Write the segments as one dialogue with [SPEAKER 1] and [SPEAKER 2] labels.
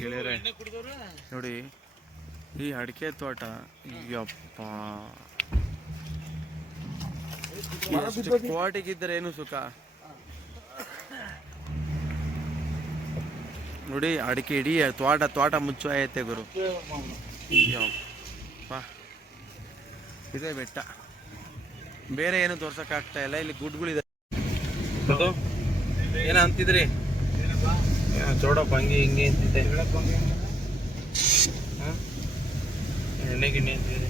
[SPEAKER 1] ಗೆಳೆಯರೆ ನೋಡಿ ಈ ಅಡಿಕೆ ತೋಟ ಯಪ್ಪ. ಎಷ್ಟು ಕ್ವಾಟಿಗಿದ್ದರೆ ಏನು ಸುಖ? ನೋಡಿ ಅಡಿಕೆ ಇಡೀ ತೋಟ ತೋಟ ಮುಚ್ಚು ಐತೆ ಗುರು. ಇದೇ ಬೆಟ್ಟ. ಬೇರೆ ಏನು ತೋರ್ಸಕ್ಕಾಗ್ತಾ ಇಲ್ಲ ಇಲ್ಲಿ ಗುಡ್ಗಳಿದೆ. ಏನ ಅಂತಿದ್ರಿ? ಚೋಡಪ್ಪ ಹಂಗೆ ಹಿಂಗೆ ಅಂತಿದ್ದೆ ಹಾಂ? ಎಣ್ಣೆ ಗಿಣ್ಣೆ ಅಂತಿದ್ರಿ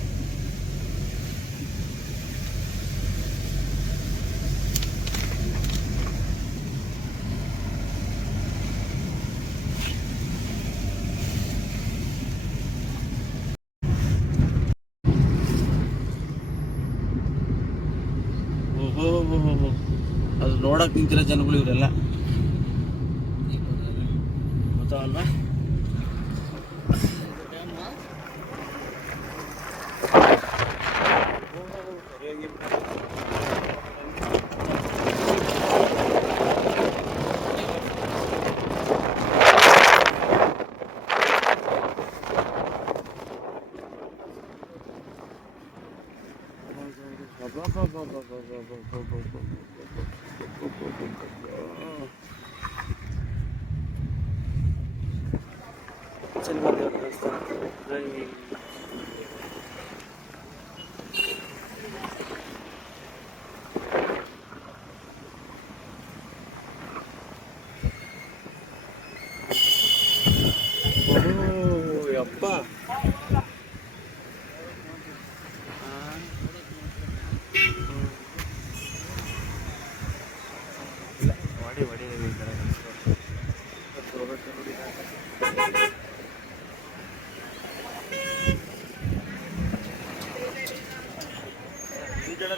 [SPEAKER 1] ಓಹೋ ಅದು ನೋಡಕ್ ನಿಂತಿರೋ ಜನಗಳು ಇವರೆಲ್ಲ. Corolla. ಚೆನ್ನಮ್ಮ ದೇವರ ದೇವಸ್ಥಾನ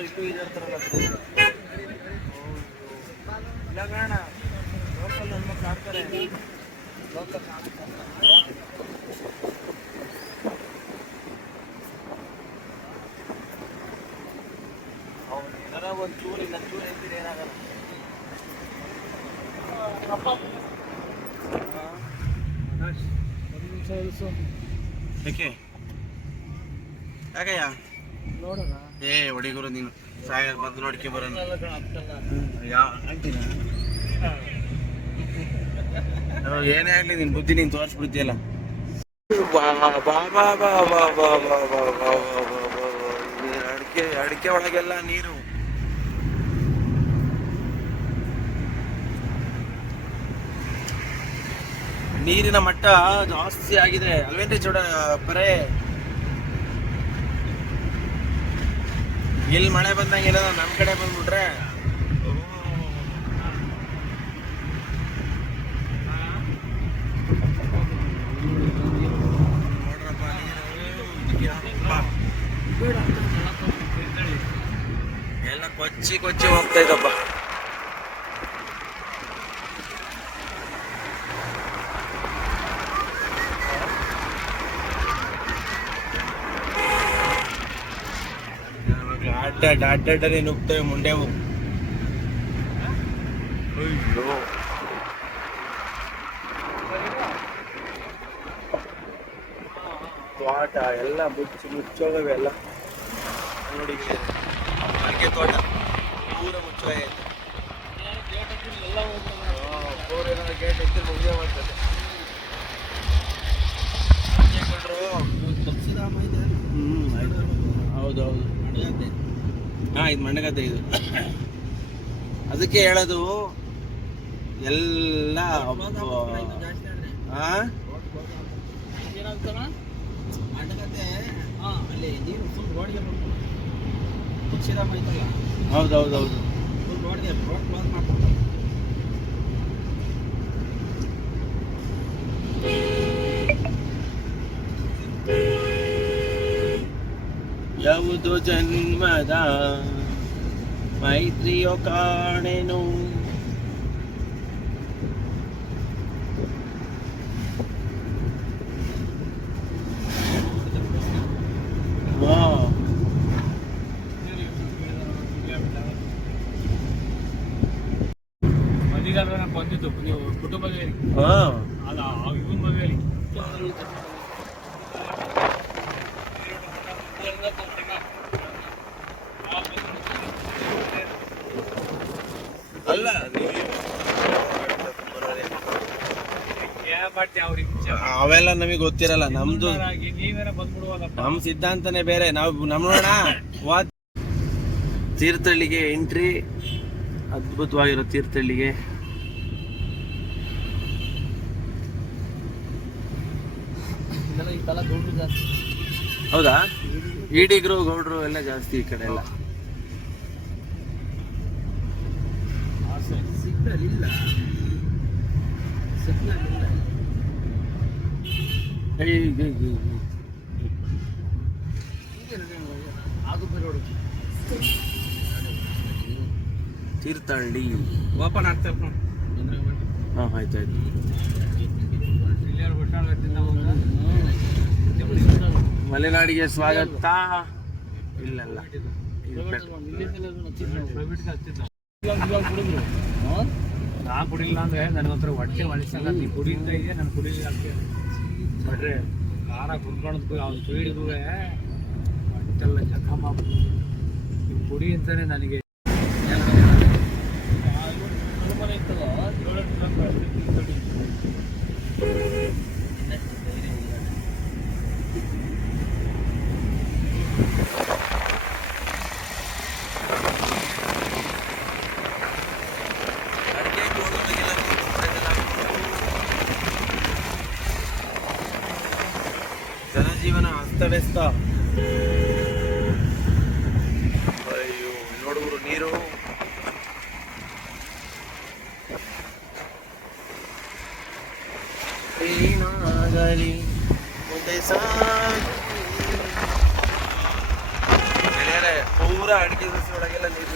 [SPEAKER 1] ಈಜಾಡೋರು ಇಲ್ಲೂ ಈಜಾಡ್ತಾರಲ್ಲ ಇಲ್ಲ ಕಾರಣ ಲೋಕಲ್ ನನ್ನ ಮಕ್ಳು ಆಡ್ತಾರೆ. ಲೋಕಲ್ ಅವ್ನು ಏನಾರ ಒಂದು ಚೂರು ಇಲ್ಲ ಚೂರು ಎತ್ತಿದ್ರೆ ಏನಾಗಲ್ಲ. ಯಾಕೆ? ಯಾಕಯ್ಯ
[SPEAKER 2] ನೋಡೋಣ.
[SPEAKER 1] ಏ ಹೊಡಿಗುರು ನೀನು ಸಾಯ ಬಂದು ನೋಡ್ಕೆ ಬರೋಣ ಏನೇ ಆಗ್ಲಿ ನಿನ್ ಬುದ್ಧಿ ನೀನ್ ತೋರಿಸ್ಬಿಡ್ತೀಯಲ್ಲ ಅಡಿಕೆ ಅಡಿಕೆ ಒಳಗೆಲ್ಲ ನೀರು ನೀರಿನ ಮಟ್ಟ ಜಾಸ್ತಿ ಆಗಿದೆ ಅಲ್ವೇನ್ರಿ ಚೋಡ ಬರೇ ಇಲ್ಲಿ ಮಳೆ ಬಂದಂಗಿಲ್ಲ ನಮ್ಮ ಕಡೆ ಬಂದ್ಬಿಟ್ರೆ. ಎಲ್ಲ ಕೊಚ್ಚಿ ಕೊಚ್ಚಿ ಹೋಗ್ತಾ ಇದ್ದಪ್ಪ ಅಡ್ಡ ಅಡ್ಡಡ್ಡನೆ ನುಗ್ತವೆ ಮುಂಡೆವು ಅಯ್ಯೋ. ತೋಟ ಎಲ್ಲ ಮುಚ್ಚಿ ಮುಚ್ಚೋಗವೆ ಎಲ್ಲ. ನೋಡಿ ಅಡಿಕೆ ತೋಟ. ಪೂರ ಏನಾದ್ರು ಗೇಟ್ ಮುಗಿದೇ ಮಾಡ್ತದೆ ಆಯ್ತು. ಹೌದೌದು. ಹಾ ಇದು ಮಣ್ಣಗದ್ದೆ ಇದು. ಅದಕ್ಕೆ ಹೇಳೋದು ಎಲ್ಲ ಹೌದೌದೌದು
[SPEAKER 2] ಫುಲ್ ರೋಡ್ಗೆ ರೋಡ್ ಕ್ಲೋಸ್ ಮಾಡ್ತಾರೆ
[SPEAKER 1] ಯಾವುದು ಜನ್ಮದ ಮೈತ್ರಿಯೋ ಕಾಣೆನು ಹಾ
[SPEAKER 2] ಮದಿಗಾರ ಬಂದಿದ್ದು ನೀವು ಕುಟುಂಬದಲ್ಲಿ
[SPEAKER 1] ಹಾ
[SPEAKER 2] ಅಲ್ಲ ಇವನ್ ಮದುವೆಯಲ್ಲಿ
[SPEAKER 1] ಅಲ್ಲ ಅವೆಲ್ಲ ನಮಗೆ ಗೊತ್ತಿರಲ್ಲ ನಮ್ದು ನಮ್ ಸಿದ್ಧಾಂತನೇ ಬೇರೆ. ನಾವು ನಮ್ ನೋಡೋಣ. ತೀರ್ಥಹಳ್ಳಿಗೆ ಎಂಟ್ರಿ ಅದ್ಭುತವಾಗಿರೋ
[SPEAKER 2] ತೀರ್ಥಳ್ಳಿಗೆ
[SPEAKER 1] ಹೌದಾ? ಈಡಿಗರು ಗೌಡ್ರು ಎಲ್ಲ ಜಾಸ್ತಿ ಈ ಕಡೆ ಎಲ್ಲ.
[SPEAKER 2] ಸಿಗ್ನಲ್ ಇಲ್ಲ. ಸಿಗ್ನಲ್ ಇಲ್ಲ.
[SPEAKER 1] ತೀರ್ಥಹಳ್ಳಿ.
[SPEAKER 2] ಓಪನ್ ಆಗ್ತಪ್ಪ
[SPEAKER 1] ಹಾಂ ಆಯ್ತು ಆಯ್ತು. ಮಲೆನಾಡಿಗೆ ಸ್ವಾಗತ. ಇಲ್ಲಲ್ಲ.
[SPEAKER 2] ನಾ ಕುಡಿಲ್ಲ ಅಂದ್ರೆ ನನ್ನ ಹತ್ರ ಹೊಟ್ಟೆ ಒಳಿಸಲ್ಲ ನೀ ಕುಡಿಯಿಂದ ಇದೆ ನಾನು ಕುಡಿಲಿಲ್ಲ ಅಂತ ಬಡ್ರೆ ಖಾರ ಕುಡ್ಕೊಂಡು ಅವ್ನು ಸ್ವೀಡ್ಗೂ ಹೊಟ್ಟೆಲ್ಲ ಜಖಮ್ ಆಗ್ಬಿಟ್ಟು ನೀವು ಕುಡಿ ಅಂತಾನೆ ನನಗೆ
[SPEAKER 1] ಜನಜೀವನ ಅಸ್ತವ್ಯಸ್ತ ಅಯ್ಯೋ ನೋಡುವರು ನೀರು ಸಸಿ ಒಳಗೆಲ್ಲ ನೀರು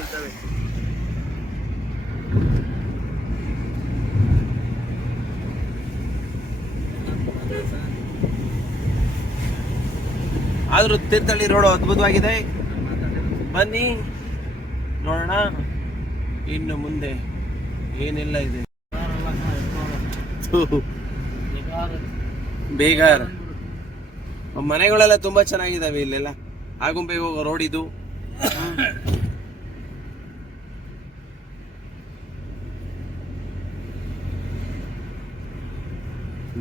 [SPEAKER 1] ಆದ್ರೂ ತೀರ್ಥಳ್ಳಿ ರೋಡ್ ಅದ್ಭುತವಾಗಿದೆ. ಬನ್ನಿ. ನೋಡೋಣ. ಇನ್ನು ಮುಂದೆ ಏನೆಲ್ಲ ಇದೆ? ಬೇಗಾರ. ಮನೆಗಳೆಲ್ಲ ತುಂಬಾ ಚೆನ್ನಾಗಿದಾವೆ ಇಲ್ಲೆಲ್ಲ. ಆಗುಂಬೆ ಹೋಗೋ ರೋಡ್ ಇದು.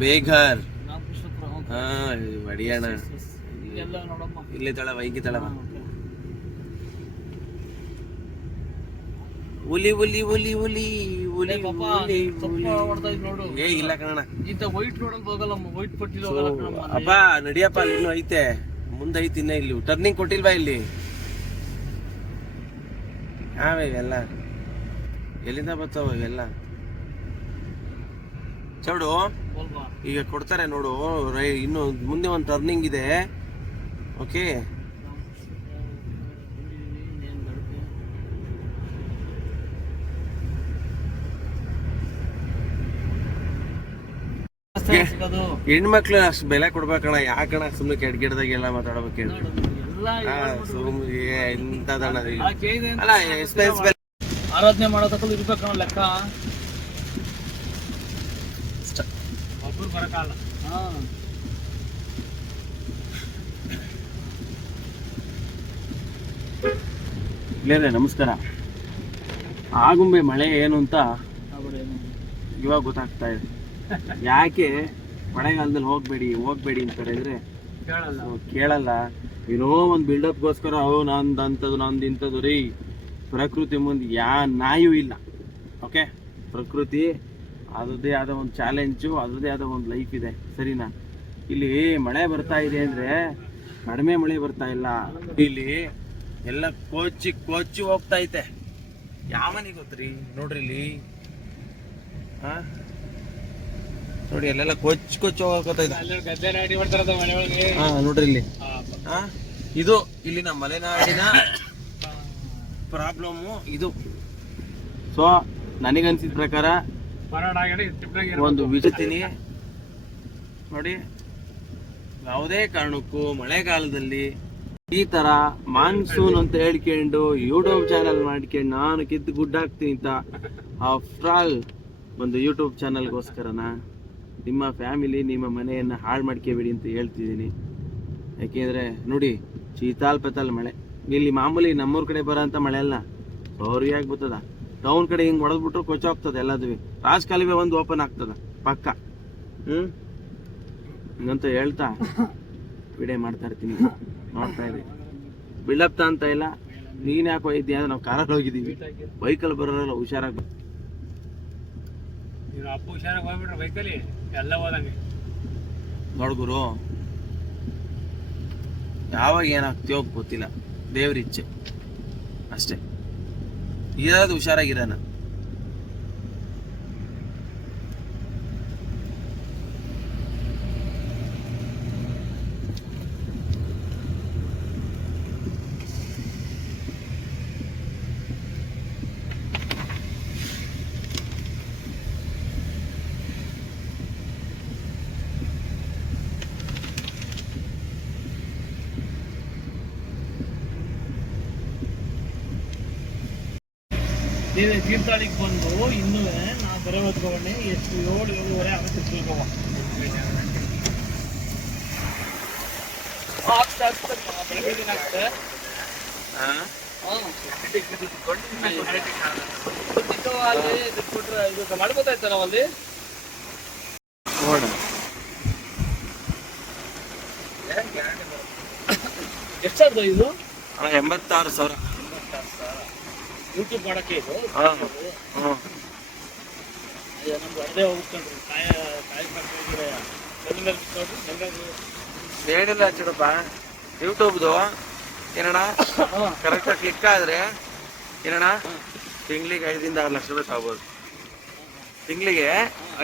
[SPEAKER 1] ಬೇಗಾರ್. ಹಾ
[SPEAKER 2] ನೋಡಮ್ಮ.
[SPEAKER 1] ಇಲ್ಲಿ ತಳ ವೈಕಿ ತಳವ ಹುಲಿ ಹುಲಿ ಹುಲಿ ಹುಲಿ ಹುಲಿ ಹುಲಿ. ಏ ಇಲ್ಲ ಕಣ
[SPEAKER 2] ಇತ್ತ ವೈಟ್ ರೋಡಲ್ಲಿ ಹೋಗಲ್ಲಮ್ಮ ವೈಟ್ ಪಟ್ಟಿಲಿ ಹೋಗಲ್ಲ.
[SPEAKER 1] ಅಬ್ಬಾ ನಡಿಯಪ್ಪ ಅಲ್ಲಿ ಇನ್ನೂ ಐತೆ. ಮುಂದೆ ಐತಿ ಇನ್ನ ಇಲ್ಲಿ. ಟರ್ನಿಂಗ್ ಕೊಟ್ಟಿಲ್ವಾ ಇಲ್ಲಿ? ಯಾವೇ ಇವೆಲ್ಲ. ಎಲ್ಲಿಂದ ಬರ್ತಾವ ಇವೆಲ್ಲ? ಚೌಡು ಈಗ ಕೊಡ್ತಾರೆ ನೋಡು. ರೈ ಇನ್ನು ಮುಂದೆ ಒಂದು ಟರ್ನಿಂಗ್ ಇದೆ. ಓಕೆ
[SPEAKER 2] ಇನ್ನೇನ್ ನಡ್ಕೆ? ಸಿಗೋದು.
[SPEAKER 1] ಹೆಣ್ಮಕ್ಳು ಅಷ್ಟು ಬೆಲೆ ಕೊಡ್ಬೇಕಣ್ಣ. ಯಾಕಣ ಸುಮ್ಮನೆ ಕೆಟ್ಟ ಗಿಡದಾಗೆಲ್ಲ ಮಾತಾಡ್ಬೇಕು
[SPEAKER 2] ಆರಾಧನೆ ಮಾಡೋದಕ್ಕೂ ಇರ್ಬೇಕಣ್ಣ ಲೆಕ್ಕ. ಒಬ್ರು ಬರಕಾಲ. ಹಾ.
[SPEAKER 1] ಇಲ್ಲೇನೆ ನಮಸ್ಕಾರ. ಆಗುಂಬೆ ಮಳೆ ಏನು ಅಂತ ಇವಾಗ ಗೊತ್ತಾಗ್ತಾ ಇದೆ. ಯಾಕೆ ಮಳೆಗಾಲದಲ್ಲಿ ಹೋಗ್ಬೇಡಿ ಹೋಗ್ಬೇಡಿ ಅಂತಾರೆ ಹೇಳಿದ್ರೆ?
[SPEAKER 2] ಕೇಳಲ್ಲ.
[SPEAKER 1] ಕೇಳಲ್ಲ. ಏನೋ ಒಂದು ಬಿಲ್ಡಪ್ಗೋಸ್ಕರ ಅವು ನಂದು ಅಂಥದ್ದು ನಂದು ಇಂಥದ್ದು ರೀ. ಪ್ರಕೃತಿ ಮುಂದೆ ಯಾ ನಾಯು ಇಲ್ಲ. ಓಕೆ? ಪ್ರಕೃತಿ ಅದರದ್ದೇ ಆದ ಒಂದು ಚಾಲೆಂಜು ಅದರದ್ದೇ ಆದ ಒಂದು ಲೈಫ್ ಇದೆ. ಸರಿನಾ? ಇಲ್ಲಿ ಮಳೆ ಬರ್ತಾ ಇದೆ ಅಂದರೆ ಕಡಿಮೆ ಮಳೆ ಬರ್ತಾ ಇಲ್ಲ. ಇಲ್ಲಿ ಎಲ್ಲ ಕೋಚಿ ಕೋಚಿ ಹೋಗ್ತಾ ಐತೆ. ಯಾವನಿಗೆ ಗೊತ್ತ್ರಿ? ನೋಡ್ರಿ ಇಲ್ಲಿ ಹಾ ನೋಡಿ ಅಲ್ಲೆಲ್ಲ ಕೊಚ್ಚಿ ಕೊಚ್ಚ
[SPEAKER 2] ಒಳಗೆ
[SPEAKER 1] ಹಾ ನೋಡ್ರಿ ಇಲ್ಲಿ.
[SPEAKER 2] ಆ,
[SPEAKER 1] ಇದು ಇಲ್ಲಿನ ಮಲೆನಾಡಿನ ಪ್ರಾಬ್ಲಮ್ಮು ಇದು. ಸೊ ನನಗನ್ಸಿದ ಪ್ರಕಾರ ಒಂದು ವಿಜತೀನಿ ನೋಡಿ ಯಾವುದೇ ಕಾರಣಕ್ಕೂ ಮಳೆಗಾಲದಲ್ಲಿ ಈ ತರ ಮಾನ್ಸೂನ್ ಅಂತ ಹೇಳ್ಕೊಂಡು ಯೂಟ್ಯೂಬ್ ಚಾನಲ್ ಮಾಡ್ಕೊಂಡು ನಾನು ಕಿತ್ತು ಗುಡ್ಡ ಹಾಕ್ತೀನಿ ಅಂತ ಆ ಆಲ್ ಒಂದು ಯೂಟ್ಯೂಬ್ ಚಾನಲ್ಗೋಸ್ಕರನ ನಿಮ್ಮ ಫ್ಯಾಮಿಲಿ, ನಿಮ್ಮ ಮನೆಯನ್ನು ಹಾಳು ಮಾಡ್ಕೋಬೇಡಿ ಅಂತ ಹೇಳ್ತಿದ್ದೀನಿ. ಯಾಕೆಂದರೆ ನೋಡಿ, ಶೀತಾಲ್ ಪೆತಾಲ್ ಮಳೆ. ಇಲ್ಲಿ ಮಾಮೂಲಿ ನಮ್ಮೂರ ಕಡೆ ಬರೋಂಥ ಮಳೆ ಅಲ್ಲ. ಸೌರಿಯಾಗಿ ಬರ್ತದ ಟೌನ್ ಕಡೆ ಹಿಂಗೆ ಹೊಡೆದ್ಬಿಟ್ರು ಕೊಚ್ಚ ಹೋಗ್ತದೆ ಎಲ್ಲದೂ ರಾಜ್ ಕಾಲುವೆ ಒಂದು ಓಪನ್ ಆಗ್ತದ, ಪಕ್ಕ. ಹ್ಞೂ ಹಿಂಗಂತ ಹೇಳ್ತಾ ವಿಡಿಯೋ ಮಾಡ್ತಾ ಇರ್ತೀನಿ. ನೋಡ್ತಾ ಇರಿ. ಬಿಲ್ಡಪ್ ಅಂತ ಇಲ್ಲ. ನೀನು ಯಾಕೆ ಹೋಗಿದ್ದೀಯ ನಾವು ಕಾರಲ್ಲಿ ಹೋಗಿದ್ದೀವಿ. ಬೈಕಲ್ಲಿ ಬರೋಲ್ಲ ಹುಷಾರಾಗಿ
[SPEAKER 2] ಅಪ್ಪ ಹುಷಾರಾಗಿ ಹೋಗ್ಬಿಟ್ರೆ ಬೈಕಲ್ಲಿ ಎಲ್ಲ
[SPEAKER 1] ಗುರು ಯಾವಾಗ ಏನಾಗ್ತೀಯೋ ಗೊತ್ತಿಲ್ಲ. ದೇವ್ರ ಇಚ್ಛೆ. ಅಷ್ಟೇ. ಇರೋದು ಹುಷಾರಾಗಿರೋಣ
[SPEAKER 2] ನೀನು ತೀರ್ಥಹಳ್ಳಿಗೆ ಬಂದು ಇನ್ನೂ ನಾ ಬರೋ ಹೊತ್ಕೊಂಡೆ ಎಷ್ಟು ಏಳು ಏಳುವರೆ ಆಗುತ್ತೆ ತಿಳ್ಕೊವ ಆಗ್ತಾ ಆಗ್ತದೆ ಬೆಳಗ್ಗೆ ದಿನ ಆಗ್ತದೆ ಮಾಡ್ಬೋದಾಯ್ತ ನಾವಲ್ಲಿ
[SPEAKER 1] ನೋಡ
[SPEAKER 2] ಎಷ್ಟಾಗ್ದು ಇದು?
[SPEAKER 1] ಅಣ್ಣ ಎಂಬತ್ತಾರು ಸಾವಿರ.
[SPEAKER 2] ಯೂಟ್ಯೂಬ್ ಮಾಡಕ್ಕೆ ಇದು.
[SPEAKER 1] ಹಾಂ.
[SPEAKER 2] ಅಯ್ಯೋ, ನಮ್ದು ಅದೇ ಹೋಗ್ಕೊಂಡ್ರಿ ಕಾಯ ಕಾಯಿ ಮೇಲೆ ಬಿಟ್ಕೊಂಡು ಹೆಂಗಾದ್ರು
[SPEAKER 1] ಏನಿಲ್ಲ ಚಿಡಪ್ಪ ಯೂಟ್ಯೂಬ್ದು ಏನಣ್ಣ?
[SPEAKER 2] ಹಾಂ.
[SPEAKER 1] ಕರೆಕ್ಟಾಗಿ ಕ್ಲಿಕ್ ಆದರೆ ಏನಣ್ಣ? ತಿಂಗಳಿಗೆ ಐದರಿಂದ ಆರು ಲಕ್ಷ ರೂಪಾಯಿ ತಗೋಬೋದು ತಿಂಗಳಿಗೆ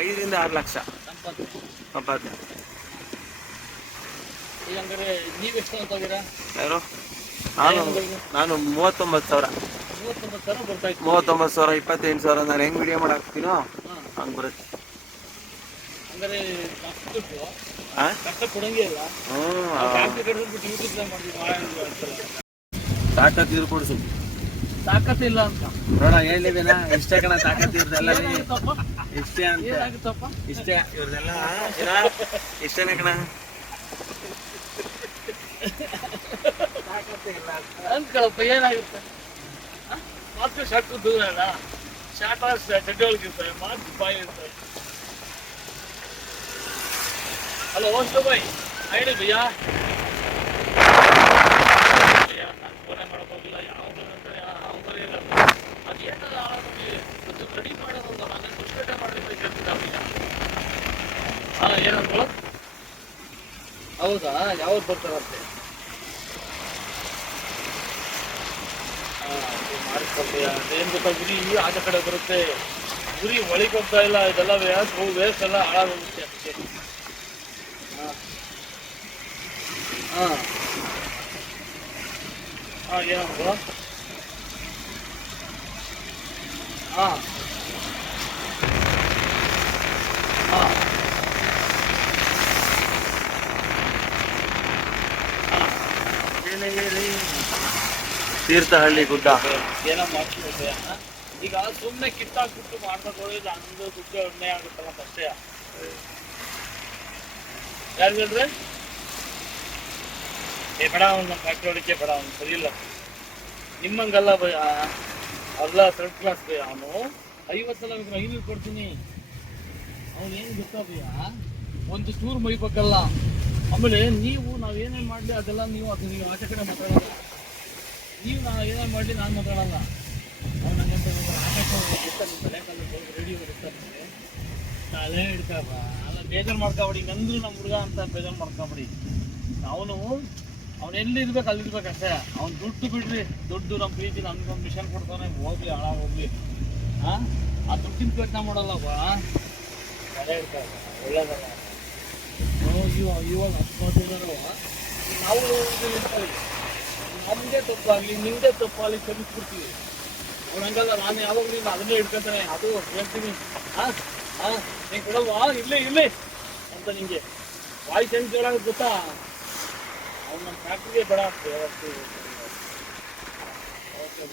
[SPEAKER 1] ಐದರಿಂದ ಆರು ಲಕ್ಷ. ಸಂಪಾದನೆ. ಯಾರು? ನಾನು ನಾನು ಮೂವತ್ತೊಂಬತ್ತು ಸಾವಿರ.
[SPEAKER 2] ಮೂವತ್ತೊಂಬತ್ತು ಸಾವಿರ
[SPEAKER 1] ಮೂವತ್ತೊಂಬತ್ತು ಸಾವಿರ ಇಪ್ಪತ್ತೆಂಟು ಸಾವಿರ ನಾನು ಹೆಂಗ್ ವಿಡಿಯೋ ಮಾಡಿ ಹಾಕ್ತೀನೋ
[SPEAKER 2] ಹಾಂ
[SPEAKER 1] ಹಂಗೆ ಬರುತ್ತೆ ತಾಕತ್ತಿದ್ರು ಕೊಡ್ಸು.
[SPEAKER 2] ತಾಕತ್ತಿಲ್ಲ ಅಂತ.
[SPEAKER 1] ನೋಡ ಹೇಳಿದಿನ? ಇಷ್ಟೇ ಕಣ ತಾಕತ್ತಿರ್ದೆಲ್ಲ ಇಷ್ಟೇ ಅಂತ. ಇಷ್ಟೇ ಇವ್ರದೆಲ್ಲ ಇಷ್ಟೇನೆ ಕಣ.
[SPEAKER 2] ಅನ್ಕೊಳಪ್ಪ ಏನಾಗುತ್ತೆ? ಮಾತು ಶಾರ್ಟ್ ದೂರ ಅಲ್ಲ. ಶಾರ್ಟ್ ಚಡ್ಡಿ ಒಳಗಿರ್ತಾರೆ ಮಾತು ಬಾಯಿ ಇರ್ತಾರೆ ಹಲೋ ಓಸ್ಟು ಬಾಯ್. ಹೇಳಿ ಭಯ್ಯ. ಭಯ್ಯ, ನಾನ್ ಫೋನೇ ಮಾಡಕ್ ಹೋಗಿಲ್ಲ, ಯಾವ ಬರೀಲ್ಲ. ಅದ್ ಆರಾಮಾಗಿ ಅದು ಏನಂದ್ರು? ಹೌದಾ? ಯಾವಾಗ ಬರ್ತಾರಂತೆ ಮಾಡ್ಕೊಳ್ಳಿ ಅದೇನು ಗೊತ್ತಾ, ಗುರಿ ಆಚೆ ಕಡೆ ಬರುತ್ತೆ. ಗುರಿ ಒಳಗೆ ಹೋಗ್ತಾ ಇಲ್ಲ, ಇದೆಲ್ಲ ವೇಸ್ಟ್ ವೇಸ್ಟ್ ಎಲ್ಲ ಹಾಳಾಗೋಗುತ್ತೆ ಅದಕ್ಕೆ. ಹಾಂ. ಹಾಂ. ಹಾಂ ಹಾಂ.
[SPEAKER 1] ತೀರ್ಥಹಳ್ಳಿ ಗುಡ್ಡ.
[SPEAKER 2] ಈಗ ಸುಮ್ಮನೆ ಕಿತ್ತಾಕ್ಬಿಟ್ಟು ಮಾಡ್ಬೇಕು ಹೋಗಿಲ್ಲ ಅಂದು ಎಣ್ಣೆ ಆಗುತ್ತಲ್ಲ ಯಾರು ಏ, ಬೇಡ ಅವ್ನು ನಮ್ಮ ಫ್ಯಾಕ್ಟ್ರಿ ಹೊಡಿಕೆ ಬೇಡ ಅವ್ನು, ಸರಿ ಇಲ್ಲ. ನಿಮ್ಮಂಗಲ್ಲ ಭಯ. ಅಲ್ಲ ಥರ್ಡ್ ಕ್ಲಾಸ್ ಭಯ ಅವನು. ಐವತ್ತು ಸಲ ಬೇಕಾದ್ರೆ ಐನೂರು ಕೊಡ್ತೀನಿ. ಅವನು ಏನು ಗೊತ್ತಾ ಭಯ? ಒಂದು ಚೂರು ಮೈಬೇಕಲ್ಲ ಆಮೇಲೆ ನೀವು ನಾವೇನೇ ಮಾಡಲಿ, ಅದೆಲ್ಲ ನೀವು, ಅದು ನೀವು ಆಚೆ ಕಡೆ ಮಾತಾಡಲ್ಲ ನೀವು ನಾನು ಏನೇ ಮಾಡಲಿ, ನಾನು ಮಾತಾಡಲ್ಲ. ಅವ್ನು ನಂಗಂತ ಆಕಾಶ ಇರ್ತಾನೆ ತಲೆ ಕಾಲು ರೆಡಿ ಇರ್ತಾನೆ ತಲೆ ಹಿಡ್ಕಬ ಅಲ್ಲ ಬೇಜಾರು ಮಾಡ್ಕೊಬಿಡಿ ನಂದ್ರು ನಮ್ಮ ಹುಡುಗ ಅಂತ ಬೇಜಾರು ಮಾಡ್ಕೊಬಿಡಿ. ಅವನು, ಅವ್ನು ಎಲ್ಲಿ ಇರ್ಬೇಕು, ಅಲ್ಲಿ ಇರ್ಬೇಕು ಅಷ್ಟೇ. ಅವ್ನು ದುಡ್ಡು ಬಿಡ್ರಿ, ದುಡ್ಡು ನಮ್ಮ ಪ್ರೀತಿ ನಮ್ಗೊಂದು ಮಿಷನ್ ಕೊಡ್ತಾನೆ, ಹೋಗ್ಲಿ, ಹಾಳಾಗಿ ಹೋಗ್ಲಿ. ಹಾ ಆ ದುಡ್ಡಿನ ಪ್ರಯತ್ನ ಮಾಡಲ್ಲಪ್ಪ ತಲೆ ಹಿಡ್ಕಬ ಒಳ್ಳೇದಲ್ಲ. ಇವಾಗ ಇವಾಗ ಹತ್ತು ನಾವು ಇರ್ತೀವಿ. ನಮ್ದೇ ತಪ್ಪಾಗ್ಲಿ ನಿಮ್ದೇ ಆಗಲಿ ಕ್ಷಮಿಸ್ಬಿಡ್ತೀವಿ. ಅವ್ರು ಹಂಗಲ್ಲ, ನಾನು ಯಾವಾಗಲೂ ಇಲ್ಲ ಅದನ್ನೇ ಹಿಡ್ಕೊತಾನೆ ಅದು ಹೇಳ್ತೀನಿ. ಹಾ ಹಾ ನೀನು ಕೊಡಲ್ವಾ ಇಲ್ಲೇ ಇಲ್ಲೇ ಅಂತ ನಿಂಗೆ. ವಾಯ್ಸ್ ಹೆಂಗೆ ಕೇಳೋದು ಗೊತ್ತಾ? ಅವ್ನು ನಮ್ಮ ಫ್ಯಾಕ್ಟ್ರಿಗೆ ಬೇಡ ಓಕೆ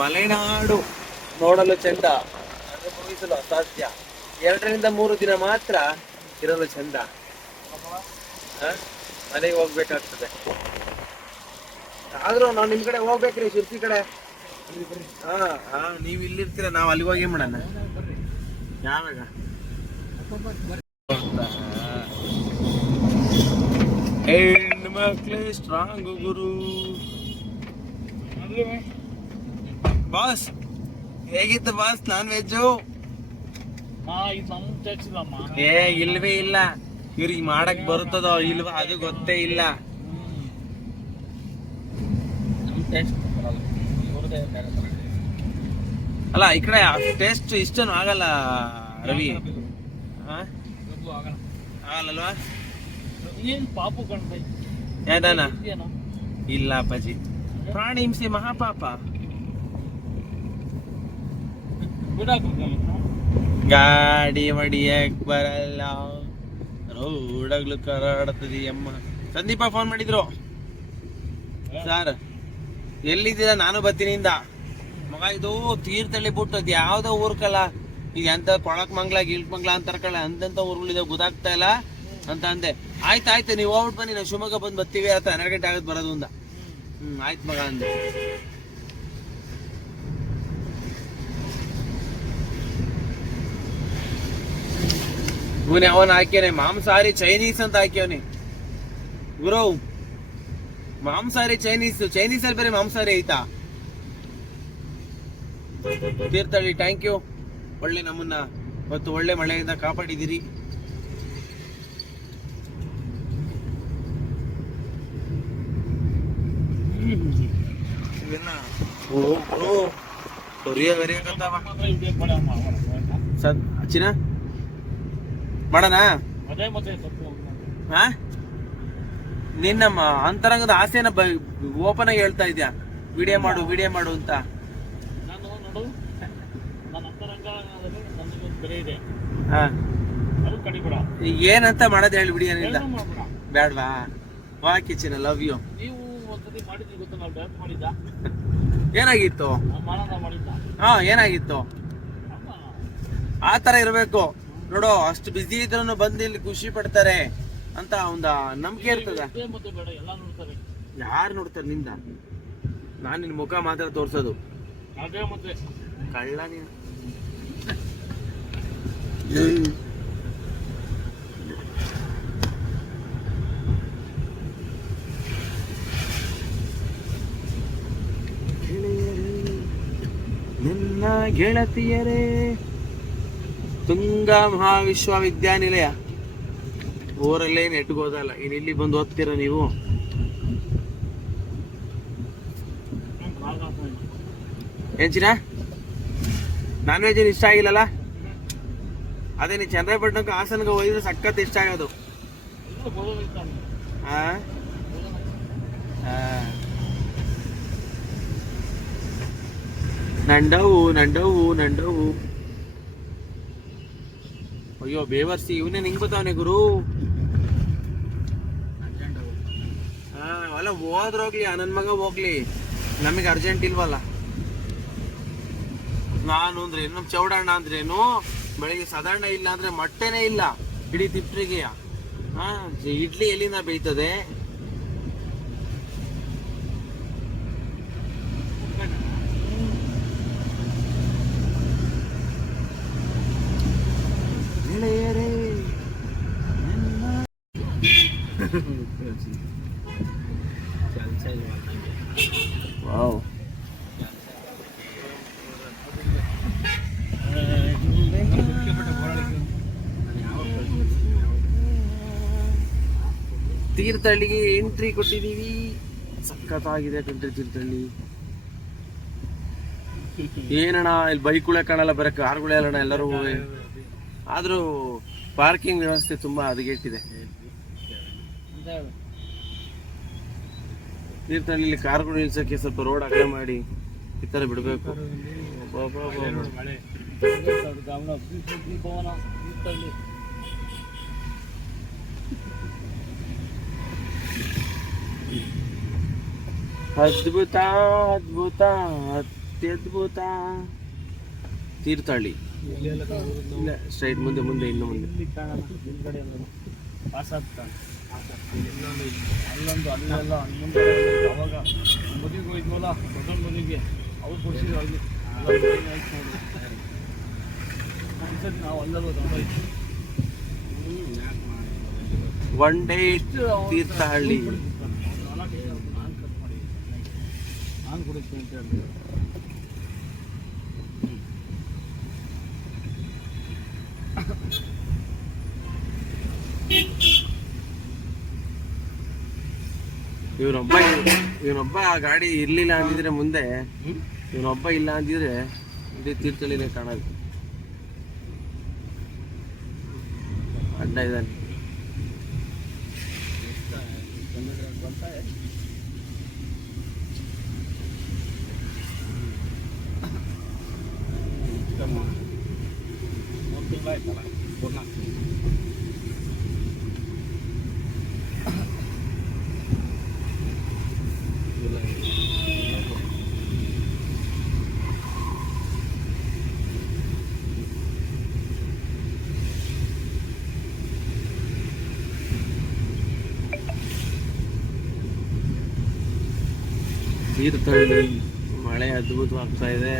[SPEAKER 1] ಮಲೆನಾಡು ನೋಡಲು ಚಂದ. ಅನುಭವಿಸಲು ಅಸಾಧ್ಯ. ಎರಡರಿಂದ ಮೂರು ದಿನ ಮಾತ್ರ ಇರಲು ಚಂದ? ಮನೆಗೆ ಹೋಗ್ಬೇಕಾಗ್ತದೆ. ಆದ್ರೂ ನಾವು ನಿಮ್ ಕಡೆ ಹೋಗ್ಬೇಕ್ರಿ ಶಿರ್ಸಿ ಕಡೆ. ಹಾ ಹಾ ನೀವ್ ಇಲ್ಲಿರ್ತೀರ ನಾವ್ ಅಲ್ಲಿಗೆ ಹೋಗಿ ಮಾಡೋಣ. ಯಾವಾಗ? ಹೆಣ್ಣು ಮಕ್ಳೆ ಸ್ಟ್ರಾಂಗ್ ಗುರು ಬಾಸ್ ಹೇಗಿತ್ತು ಬಾಸ್ ನಾನ್ ವೆಜ್ಜು ಏ ಇಲ್ವೇ ಇಲ್ಲ. ಇವ್ರಿಗೆ ಮಾಡಕ್ ಬರುತ್ತದೋ ಇಲ್ವಾ ಅದು ಗೊತ್ತೇ ಇಲ್ಲ. ಅಲ್ಲ ಈ ಕಡೆ ಟೇಸ್ಟ್ ಇಷ್ಟನು ಆಗಲ್ಲ ರವಿ? ಆಗಲ್ಲಲ್ವಾ?
[SPEAKER 2] ಏನ್ ಪಾಪು
[SPEAKER 1] ಇಲ್ಲ ಅಪ್ಪಾಜಿ. ಪ್ರಾಣಿ ಹಿಂಸೆ ಮಹಾಪಾಪ. ಗಾಡಿ ಮಡಿಯಕ್ ಬರಲ್ಲ. ರೋಡಗ್ಲು ಕರಾಡತದಿ ಅಮ್ಮ. ಸಂದೀಪ ಫೋನ್ ಮಾಡಿದ್ರು. ಸರ್ ಎಲ್ಲಿದ್ದೀರ? ನಾನು ಬರ್ತೀನಿ ಮಗ, ಇದು ತೀರ್ಥಳ್ಳಿ ಬಿಟ್ಟು ಅದು ಯಾವ್ದೋ ಊರ್ಕಲ್ಲ. ಈಗ ಎಂತ ಕೊಳಕ್ ಮಂಗ್ಲ ಗಿಲ್ಟ್ ಮಂಗ್ಲ ಅಂತಾರಕಲ್ಲ ಅಂತಂತ ಊರ್ಗಳಿದ, ಗೊತ್ತಾಗ್ತಾ ಇಲ್ಲ ಅಂತ ಅಂದೆ. ಆಯ್ತು ಆಯ್ತು, ನೀವು ಹೋಗ್ಬಿಟ್ಟು ಬನ್ನಿ. ನಾವು ಶಿವಮೊಗ್ಗ ಬಂದು ಬರ್ತೀವಿ ಅಂತ ಹನ್ನೆರಡು ಗಂಟೆ ಆಗುತ್ತೆ ಬರೋದು ಅಂದ. ಹ್ಮ್, ಆಯ್ತು ಮಗ ಅಂದೆ. ಇವನೇ ಅವನ್ ಹಾಕ್ಯಾನೆ ಮಾಂಸಾಹಾರಿ ಚೈನೀಸ್ ಅಂತ ಹಾಕ್ಯವನಿ ಗುರು ಮಾಂಸಾಹಾರಿ ಚೈನೀಸ್ ಚೈನೀಸ್ ಅಲ್ಲಿ ಬೇರೆ ಮಾಂಸಾಹಾರಿ ಐತಾ? ತೀರ್ಥಹಳ್ಳಿ ಥ್ಯಾಂಕ್ ಯು ಒಳ್ಳೆ ನಮ್ಮನ್ನ ಮತ್ತು ಒಳ್ಳೆ ಮಳೆಯಿಂದ ಕಾಪಾಡಿದಿರಿ ಸರ್ ಚಿನ್ನ? ಮಾಡೋಣ? ನಿನ್ನ ಅಂತರಂಗದ ಆಸೆನ ಓಪನ್ ಆಗಿ ಹೇಳ್ತಾ ಇದ್ಯಾ? ವಿಡಿಯೋ ಮಾಡು ವಿಡಿಯೋ ಮಾಡು ಅಂತ. ಏನಂತ ಮಾಡೋದು ಹೇಳಿ
[SPEAKER 2] ಬಿಡಿ ಏನಿಲ್ಲ.
[SPEAKER 1] ಬೇಡವಾ ವಾ ಕಿಚಿನ ಲವ್ ಯು ಏನಾಗಿತ್ತು? ಹ ಏನಾಗಿತ್ತು? ಆ ತರ ಇರ್ಬೇಕು. ನೋಡು ಅಷ್ಟು ಬಿಸಿ ಇದ್ರೂ ಬಂದು ಇಲ್ಲಿ ಖುಷಿ ಪಡ್ತಾರೆ ಅಂತ ಒಂದು ನಂಬಿಕೆ ಇರ್ತದೆ. ಯಾರು ನೋಡ್ತಾರೆ ನಿಂದ? ನಾನು ನಿನ್ನ ಮುಖ ಮಾತ್ರ ತೋರಿಸೋದು. ಕಳ್ಳ ನೀನು. ನಿನ್ನ ಗೆಳತಿಯರೇ ತುಂಗಾ ಮಹಾವಿಶ್ವವಿದ್ಯಾನಿಲಯ. ಊರಲ್ಲೇ ನೆಟ್ಗೋದಲ್ಲ. ಇನ್ನು ಇಲ್ಲಿ ಬಂದು ಓದ್ತೀರ ನೀವು? ಹೆಂಚಿನ ನಾನ್ ವೆಜ್ ಇಷ್ಟ ಆಗಿಲ್ಲಲ್ಲ? ಅದೇ ನೀ ಚಂದ್ರಪಟ್ಟಣಕ್ಕೆ ಹಾಸನ್ಗೆ ಹೋಗಿದ್ರೆ ಸಖತ್ ಇಷ್ಟ ಆಗೋದು? ಆ. ನಂಡವು ನಂಡವು ನಂಡವು. ಅಯ್ಯೋ, ಬೇವರ್ಸಿ, ಇವನೇ ನಿಂಗ್ ಬರ್ತಾವನೆ ಗುರು? ಹಾ, ಅಲ್ಲ ಹೋದ್ರೋಗ್ಲಿ ನನ್ನ ಮಗ ಹೋಗ್ಲಿ. ನಮಗೆ ಅರ್ಜೆಂಟ್ ಇಲ್ವಲ್ಲ? ನಾನು ಅಂದ್ರೆ ನಮ್ಮ ಚೌಡಣ್ಣ ಅಂದ್ರೇನು ಬೆಳಿಗ್ಗೆ ಸಾಧಾರಣ ಇಲ್ಲ ಅಂದ್ರೆ ಮೊಟ್ಟೆನೇ ಇಲ್ಲ. ಇಡೀ ತಿಪ್ಟ್ರಿಗೆ ಹಾ ಇಡ್ಲಿ ಎಲ್ಲಿಂದ ಬೇಯ್ತದೆ ಗೆಳೆಯರೇ, ನನ್ನ- ವಾವ್ ತೀರ್ಥಹಳ್ಳಿಗೆ ಎಂಟ್ರಿ ಕೊಟ್ಟಿದೀವಿ. ಸಖತ್ತಾಗಿದೆ ಕಂಟ್ರಿ ತೀರ್ಥಹಳ್ಳಿ ಏನಣ್ಣ ಇಲ್ಲಿ ಬೈಕ್ಗಳೇ ಕಾಣಲ್ಲ ಬರೋ ಕಾರ್ಗಳೇ ಅಲ್ಲಣ್ಣ ಎಲ್ಲರೂ ಆದರೂ ಪಾರ್ಕಿಂಗ್ ವ್ಯವಸ್ಥೆ ತುಂಬಾ ಹದಗೆಟ್ಟಿದೆ. ತೀರ್ಥಹಳ್ಳಿಲಿ ಕಾರ್ಗಳು ನಿಲ್ಸೋಕ್ಕೆ ಸ್ವಲ್ಪ ರೋಡ್ ಅಗಲ ಮಾಡಿ ಈ ಥರ ಬಿಡಬೇಕು.
[SPEAKER 2] ಗಮನ
[SPEAKER 1] ಅದ್ಭುತ ಅದ್ಭುತ ಅದ್- ಅತ್ಯದ್ಭುತ. ತೀರ್ಥಹಳ್ಳಿ. ಇಲ್ಲ ಸ್ಟ್ರೈಟ್ ಮುಂದೆ ಮುಂದೆ ಇನ್ನು ಮುಂದೆ.
[SPEAKER 2] ಅಲ್ಲೊಂದು ಅಲ್ಲೆಲ್ಲ ಮುಂದೆ ಅವಾಗ ಮದುವೆಗೆ ಹೋಯ್ದ್ವಲ್ಲ ದೊಡ್ಡ ಮದುವೆಗೆ ಅವ್ರು ಕೊಡ್ಸಿದ್ರು ಅಲ್ಲಿ ನಾವು ಅಲ್ಲೆಲ್ಲ
[SPEAKER 1] ಒನ್ ಡೇ ತೀರ್ಥಹಳ್ಳಿ.
[SPEAKER 2] ನಾನು ಅಂತ
[SPEAKER 1] ಇವನೊಬ್ಬ ಇವನೊಬ್ಬ ಆ ಗಾಡಿ ಇರ್ಲಿಲ್ಲ ಅಂದಿದ್ರೆ ಮುಂದೆ ಇವನೊಬ್ಬ ಇಲ್ಲ ಅಂದಿದ್ರೆ ಇಡೀ ತೀರ್ಥಳ್ಳಿನೇ ಕಾಣಲ್ಲ ಅಡ್ಡ ಇದ್ದಾನೆ
[SPEAKER 2] ತಿಂಗಳು
[SPEAKER 1] ತೀರ್ಥಹಳ್ಳಿ ಮಳೆ ಅದ್ಭುತವಾಗ್ತಾ ಇದೆ.